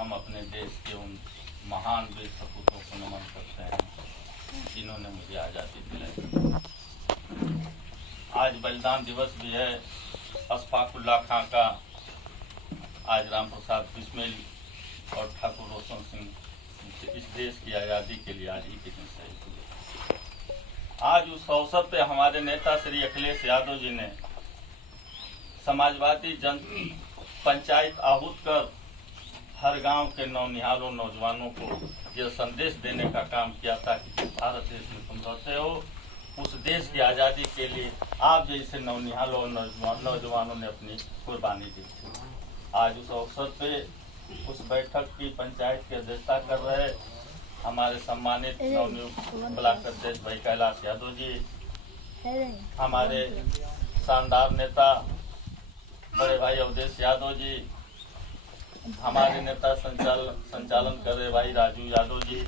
हम अपने देश के उन महान वीर सपूतों को नमन करते हैं जिन्होंने मुझे आज़ादी दिलाई। आज बलिदान दिवस भी है। अशफाकुल्लाह खां का आज राम प्रसाद बिस्मिल और ठाकुर रोशन सिंह इस देश की आज़ादी के लिए आज ही के दिन शहीद हुए। आज उस अवसर पे हमारे नेता श्री अखिलेश यादव जी ने समाजवादी जन पंचायत आहूत कर हर गांव के नौनिहालों नौजवानों को यह संदेश देने का काम किया था कि भारत देश में तुम रहते हो, उस देश की आज़ादी के लिए आप जैसे नौनिहालों नौजवानों ने अपनी कुर्बानी दी थी। आज उस अवसर पे उस बैठक की पंचायत की अध्यक्षता कर रहे हमारे सम्मानित नवनियुक्त ब्लॉक अध्यक्ष भाई कैलाश यादव जी, हमारे शानदार नेता बड़े भाई अवधेश यादव जी, हमारे नेता संचालन कर रहे भाई राजू यादव जी,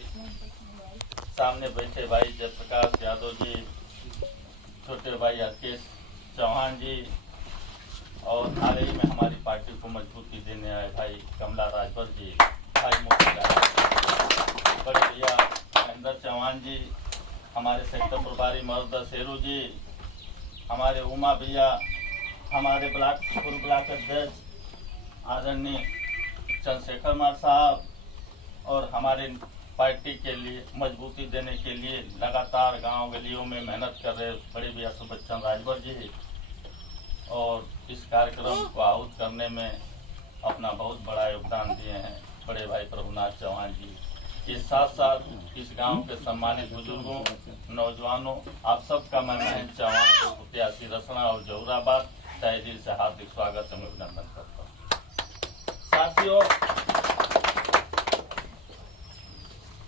सामने बैठे भाई जयप्रकाश यादव जी, छोटे भाई राकेश चौहान जी, और हाल ही में हमारी पार्टी को मजबूती देने आए भाई कमला राजभर जी, भाई बड़े भैया महेंद्र चौहान जी, हमारे सेक्टर प्रभारी मर्द शेरू जी, हमारे उमा भैया, हमारे पूर्व ब्लॉक अध्यक्ष आदरणीय चंद्रशेखर मार साहब, और हमारे पार्टी के लिए मजबूती देने के लिए लगातार गांव गलियों में मेहनत कर रहे बड़े भैया सुबच्चन राजभर जी, और इस कार्यक्रम को आहूत करने में अपना बहुत बड़ा योगदान दिए हैं बड़े भाई प्रभुनाथ चौहान जी। इस साथ साथ इस गांव के सम्मानित बुजुर्गों, नौजवानों, आप सबका मैं महेंद्र चौहान को प्रत्याशी रसना और जौहराबाद तहे दिल से हार्दिक स्वागत एवं अभिनंदन करता हूँ। साथियों,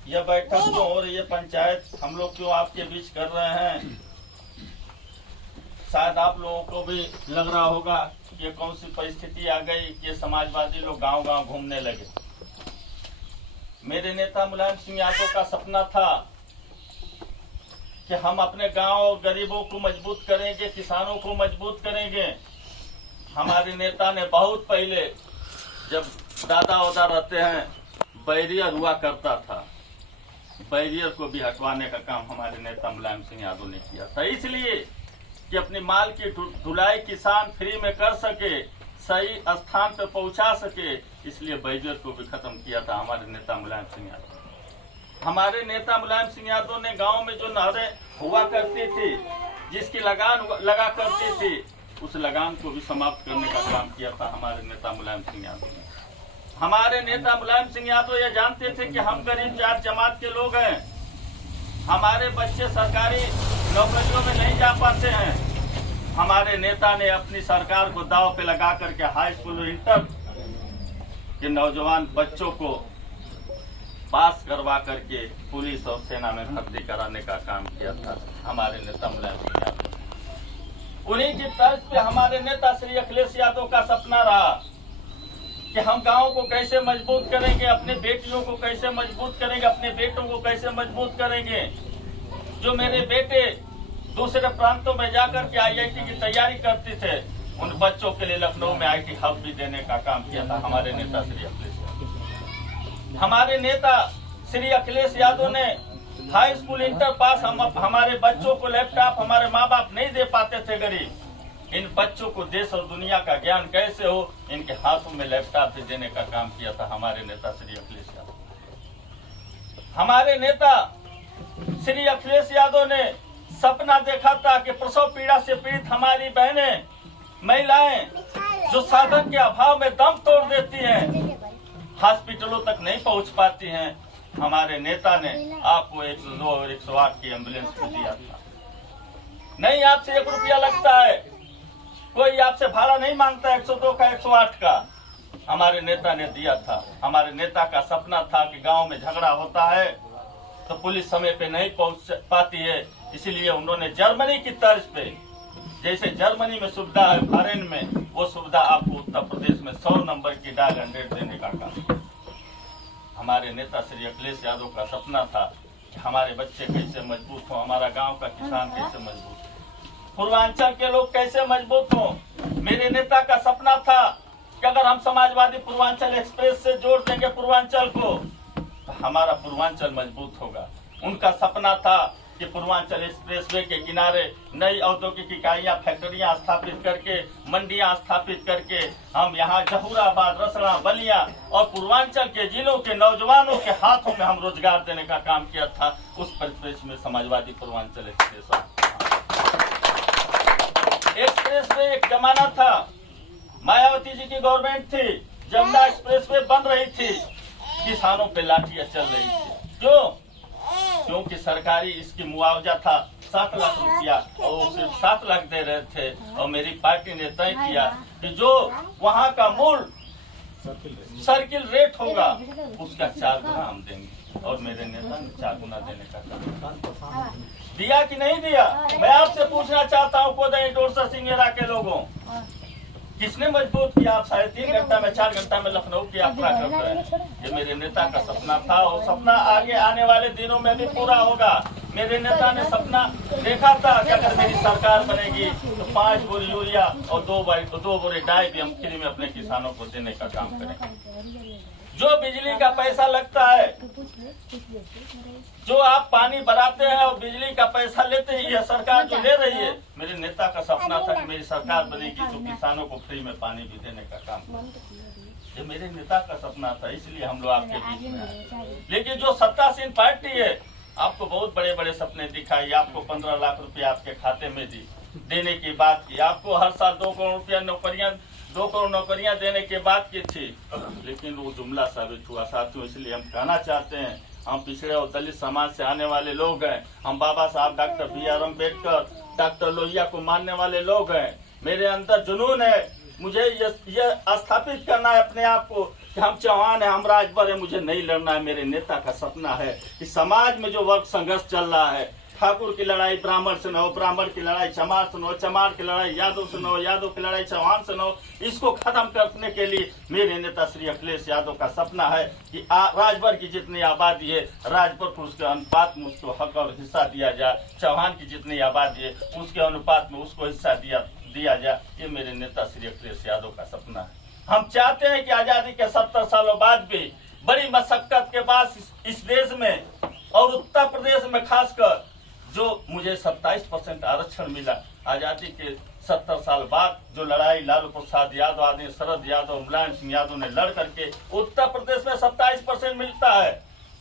यह बैठक जो हो रही है पंचायत हम लोग क्यों आपके बीच कर रहे हैं, शायद आप लोगों को भी लग रहा होगा कि कौन सी परिस्थिति आ गई कि समाजवादी लोग गांव-गांव घूमने लगे। मेरे नेता मुलायम सिंह यादव का सपना था कि हम अपने गांव और गरीबों को मजबूत करेंगे, किसानों को मजबूत करेंगे। हमारे नेता ने बहुत पहले, जब दादा ओदा रहते हैं, बैरियर हुआ करता था, बैरियर को भी हटवाने का काम हमारे नेता मुलायम सिंह यादव ने किया था, इसलिए कि अपने माल की ढुलाई किसान फ्री में कर सके, सही स्थान पर पहुंचा सके, इसलिए बैरियर को भी खत्म किया था हमारे नेता मुलायम सिंह यादव। हमारे नेता मुलायम सिंह यादव ने गांव में जो नहरें हुआ करती थी, जिसकी लगान लगा करती थी, उस लगान को भी समाप्त करने का काम किया था हमारे नेता मुलायम सिंह यादव ने। हमारे नेता मुलायम सिंह यादव ये जानते थे कि हम गरीब जात जमात के लोग हैं, हमारे बच्चे सरकारी नौकरियों में नहीं जा पाते हैं। हमारे नेता ने अपनी सरकार को दांव पे लगा करके हाई स्कूल और इंटर के नौजवान बच्चों को पास करवा करके पुलिस और सेना में भर्ती कराने का काम किया था हमारे नेता मुलायम सिंह यादव। उन्हीं की तर्ज पे हमारे नेता श्री अखिलेश यादव का सपना रहा कि हम गांव को कैसे मजबूत करेंगे, अपने बेटियों को कैसे मजबूत करेंगे, अपने बेटों को कैसे मजबूत करेंगे। जो मेरे बेटे दूसरे प्रांतों में जाकर के IIT की तैयारी करते थे, उन बच्चों के लिए लखनऊ में IT हब भी देने का काम किया था हमारे नेता श्री अखिलेश यादव। हमारे नेता श्री अखिलेश यादव ने हाई स्कूल इंटर पास हमारे बच्चों को लैपटॉप हमारे माँ बाप नहीं दे पाते थे गरीब, इन बच्चों को देश और दुनिया का ज्ञान कैसे हो, इनके हाथों में लैपटॉप भी देने का काम किया था हमारे नेता श्री अखिलेश यादव। हमारे नेता श्री अखिलेश यादव ने सपना देखा था कि प्रसव पीड़ा से पीड़ित हमारी बहनें, महिलाएं जो साधन के अभाव में दम तोड़ देती हैं, हॉस्पिटलों तक नहीं पहुंच पाती हैं, हमारे नेता ने आपको 102 और 108 की एम्बुलेंस को दिया था। नहीं आपसे 1 रुपया लगता है, कोई आपसे भाड़ा नहीं मांगता 102 का 108 का, हमारे नेता ने दिया था। हमारे नेता का सपना था कि गांव में झगड़ा होता है तो पुलिस समय पे नहीं पहुंच पाती है, इसीलिए उन्होंने जर्मनी की तर्ज पे, जैसे जर्मनी में सुविधा है फॉरेन में, वो सुविधा आपको उत्तर प्रदेश में 100 नंबर की डायल 100 देने का काम। हमारे नेता श्री अखिलेश यादव का सपना था कि हमारे बच्चे कैसे मजबूत हों, हमारा गांव का किसान कैसे मजबूत हो, पूर्वांचल के लोग कैसे मजबूत हों। मेरे नेता का सपना था कि अगर हम समाजवादी पूर्वांचल एक्सप्रेस से जोड़ देंगे पूर्वांचल को तो हमारा पूर्वांचल मजबूत होगा। उनका सपना था कि पूर्वांचल एक्सप्रेसवे के किनारे नई औद्योगिक इकाइयां, फैक्ट्रियां स्थापित करके, मंडियां स्थापित करके हम यहाँ जहूराबाद, रसड़ा, बलिया और पूर्वांचल के जिलों के नौजवानों के हाथों में हम रोजगार देने का काम किया था। उस परिप्रेक्ष्य में समाजवादी पूर्वांचल एक्सप्रेसवे एक जमाना था, मायावती जी की गवर्नमेंट थी, जमुना एक्सप्रेसवे बन रही थी, किसानों पे लाठियां चल रही थी। क्यों? क्योंकि सरकारी इसकी मुआवजा था 7 लाख रुपया और वो सिर्फ 7 लाख दे रहे थे। और मेरी पार्टी ने तय किया कि जो वहाँ का मूल सर्किल रेट होगा उसका 4 गुना हम देंगे। और मेरे नेता ने 4 गुना देने का काम दिया कि नहीं दिया? मैं आपसे पूछना चाहता हूँ कोदई डोरसा सिंगेरा के लोगों, किसने मजबूत किया? आप 3.5 घंटा में, 4 घंटा में लखनऊ की यात्रा करते हैं। ये मेरे नेता का सपना था और सपना आगे आने वाले दिनों में भी पूरा होगा। मेरे नेता ने सपना देखा था कि अगर मेरी सरकार बनेगी तो 5 बोरी यूरिया और 2 बोरी डाई भी हम फ्री में अपने किसानों को देने का काम करेंगे। जो बिजली का पैसा लगता है, जो आप पानी भराते हैं और बिजली का पैसा लेते हैं, यह सरकार जो ले रही है, मेरे नेता का सपना था कि मेरी सरकार बनेगी तो किसानों को फ्री में पानी भी देने का काम। ये मेरे नेता का सपना था, इसलिए हम लोग आपके बीच में आए। लेकिन जो सत्तासीन पार्टी है, आपको बहुत बड़े बड़े सपने दिखाई, आपको 15 लाख रुपया आपके खाते में देने की बात की, आपको हर साल 2 करोड़ रुपया 2 करोड़ नौकरियां देने की बात की थी, लेकिन वो जुमला साबित हुआ साथियों। इसलिए हम कहना चाहते हैं, हम पिछड़े और दलित समाज से आने वाले लोग हैं, हम बाबा साहब doctor BR Ambedkar, doctor Lohia को मानने वाले लोग हैं। मेरे अंदर जुनून है, मुझे ये स्थापित करना है अपने आप को कि हम चौहान है, हम राजभर है, मुझे नहीं लड़ना है। मेरे नेता का सपना है कि समाज में जो वर्ग संघर्ष चल रहा है, ठाकुर की लड़ाई ब्राह्मण से न हो, ब्राह्मण की लड़ाई चमार से न हो, चमार की लड़ाई यादव से न हो, यादव की लड़ाई चौहान से न हो, इसको खत्म करने के लिए मेरे नेता श्री अखिलेश यादव का सपना है कि राजभर की जितनी आबादी है, राजभर को उसके अनुपात में उसको हक और हिस्सा दिया जाए। चौहान की जितनी आबादी है उसके अनुपात में उसको हिस्सा दिया जाए। ये मेरे नेता श्री अखिलेश यादव का सपना है। हम चाहते हैं कि आजादी के 70 सालों बाद भी बड़ी मशक्कत के बाद इस देश में और उत्तर प्रदेश में खासकर जो मुझे 27% आरक्षण मिला, आजादी के 70 साल बाद जो लड़ाई लालू प्रसाद यादव आदि, शरद यादव, मुलायम सिंह यादव ने लड़ करके उत्तर प्रदेश में 27% मिलता है,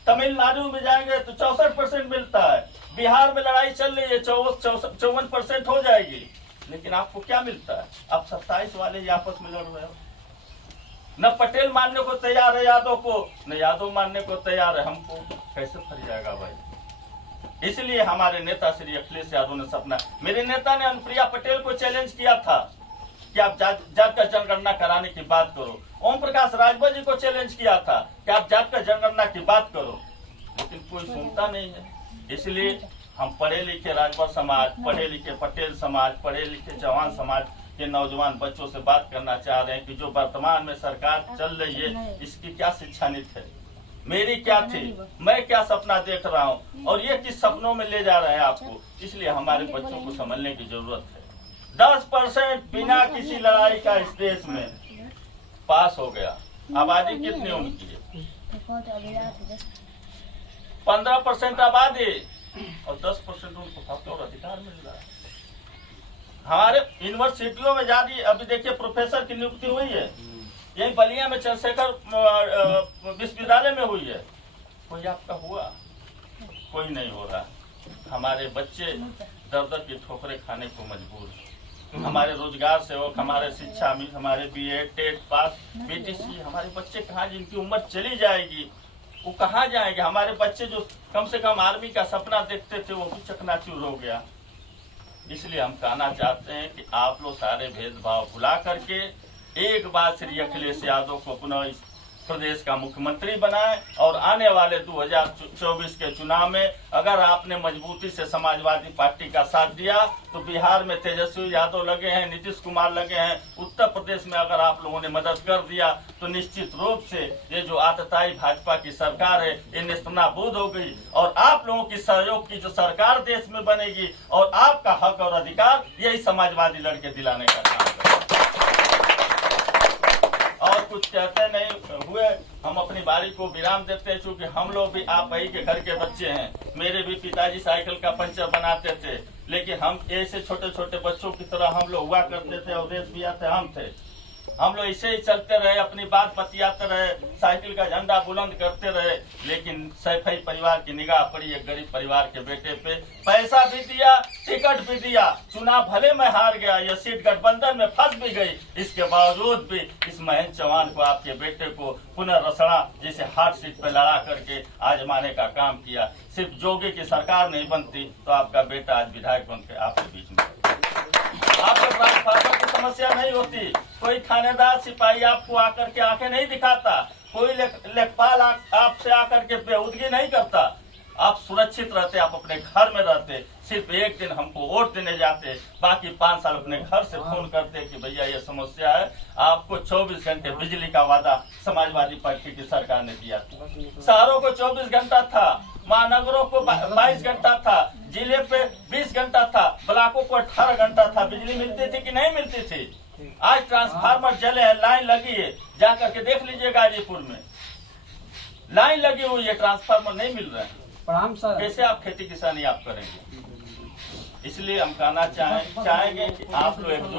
तमिलनाडु में जाएंगे तो 64% मिलता है, बिहार में लड़ाई चल रही है 54% हो जाएगी। लेकिन आपको क्या मिलता है? आप 27 वाले ही आपस में लड़ रहे हो। न पटेल मानने को तैयार है यादव को, न यादव मानने को तैयार है। हमको कैसे फर जाएगा भाई? इसलिए हमारे नेता श्री अखिलेश यादव ने सपना, मेरे नेता ने अनुप्रिया पटेल को चैलेंज किया था कि आप जात का जनगणना कराने की बात करो। ओम प्रकाश राजभर जी को चैलेंज किया था कि आप जात का जनगणना की बात करो, लेकिन कोई सुनता नहीं है। इसलिए हम पढ़े लिखे राजभर समाज, पढ़े लिखे पटेल समाज, पढ़े लिखे चौहान समाज के नौजवान बच्चों से बात करना चाह रहे हैं कि जो वर्तमान में सरकार चल रही है, इसकी क्या शिक्षा नीति है, मेरी क्या थी, मैं क्या सपना देख रहा हूँ और ये किस सपनों में ले जा रहे हैं आपको। इसलिए हमारे बच्चों को समझने की जरूरत है। 10% बिना किसी लड़ाई का इस देश में पास हो गया। आबादी कितनी उनकी है? 15% आबादी और 10% उनको हक और अधिकार मिल रहा है। हमारे यूनिवर्सिटियों में जारी अभी देखिए प्रोफेसर की नियुक्ति हुई है, यही बलिया में चंद्रशेखर विश्वविद्यालय में हुई है। कोई आपका हुआ? कोई नहीं हो रहा। हमारे बच्चे दर दर की ठोकरें खाने को मजबूर हैं। हमारे रोजगार सेवक, हमारे शिक्षा में, हमारे BA, टेट पास, BTC, हमारे बच्चे कहाँ, जिनकी उम्र चली जाएगी वो कहाँ जाएंगे? हमारे बच्चे जो कम से कम आर्मी का सपना देखते थे वो भी चकनाचूर हो गया। इसलिए हम कहना चाहते हैं कि आप लोग सारे भेदभाव भुला करके एक बार श्री अखिलेश यादव को पुनः इस प्रदेश का मुख्यमंत्री बनाए और आने वाले 2024 के चुनाव में अगर आपने मजबूती से समाजवादी पार्टी का साथ दिया तो बिहार में तेजस्वी यादव लगे हैं, नीतीश कुमार लगे हैं, उत्तर प्रदेश में अगर आप लोगों ने मदद कर दिया तो निश्चित रूप से ये जो आतताई भाजपा की सरकार है ये नेस्तनाबूद हो गई और आप लोगों की सहयोग की जो सरकार देश में बनेगी और आपका हक और अधिकार यही समाजवादी लड़के दिलाने का काम करें। कुछ कहते नहीं हुए, हम अपनी बारी को विराम देते हैं, क्योंकि हम लोग भी आप ही के घर के बच्चे हैं। मेरे भी पिताजी साइकिल का पंचर बनाते थे, लेकिन हम ऐसे छोटे छोटे बच्चों की तरह हम लोग हुआ करते थे और देश भी आते हम थे। हम लोग ऐसे ही चलते रहे, अपनी बात बतियाते रहे, साइकिल का झंडा बुलंद करते रहे, लेकिन सैफई परिवार की निगाह पड़ी एक गरीब परिवार के बेटे पे। पैसा भी दिया, टिकट भी दिया, चुनाव भले मैं हार गया, यह सीट गठबंधन में फंस भी गई, इसके बावजूद भी इस महेंद्र चौहान को, आपके बेटे को पुनर्रचना जैसे हार्ट सीट पे लड़ा करके आजमाने का काम किया। सिर्फ जोगी की सरकार नहीं बनती तो आपका बेटा आज विधायक बनकर आपके बीच में। आपको ट्रांसफार्मर की समस्या नहीं होती, कोई थानेदार सिपाही आपको आकर के आंखें नहीं दिखाता, कोई लेखपाल आपसे आकर के बेहूदगी नहीं करता। आप सुरक्षित रहते, आप अपने घर में रहते, सिर्फ एक दिन हमको वोट देने जाते, बाकी 5 साल अपने घर से फोन करते कि भैया ये समस्या है। आपको 24 घंटे बिजली का वादा समाजवादी पार्टी की सरकार ने किया था। शहरों को 24 घंटा था, महानगरों को 22 घंटा था, जिले पे 20 घंटा था, ब्लॉकों को 18 घंटा था। बिजली मिलती थी कि नहीं मिलती थी? आज ट्रांसफार्मर जले हैं, लाइन लगी है, जाकर के देख लीजिए गाजीपुर में लाइन लगी हुई है, ट्रांसफार्मर नहीं मिल रहा है। कैसे आप खेती किसानी आप करेंगे? इसलिए हम कहना चाहेंगे कि आप लोग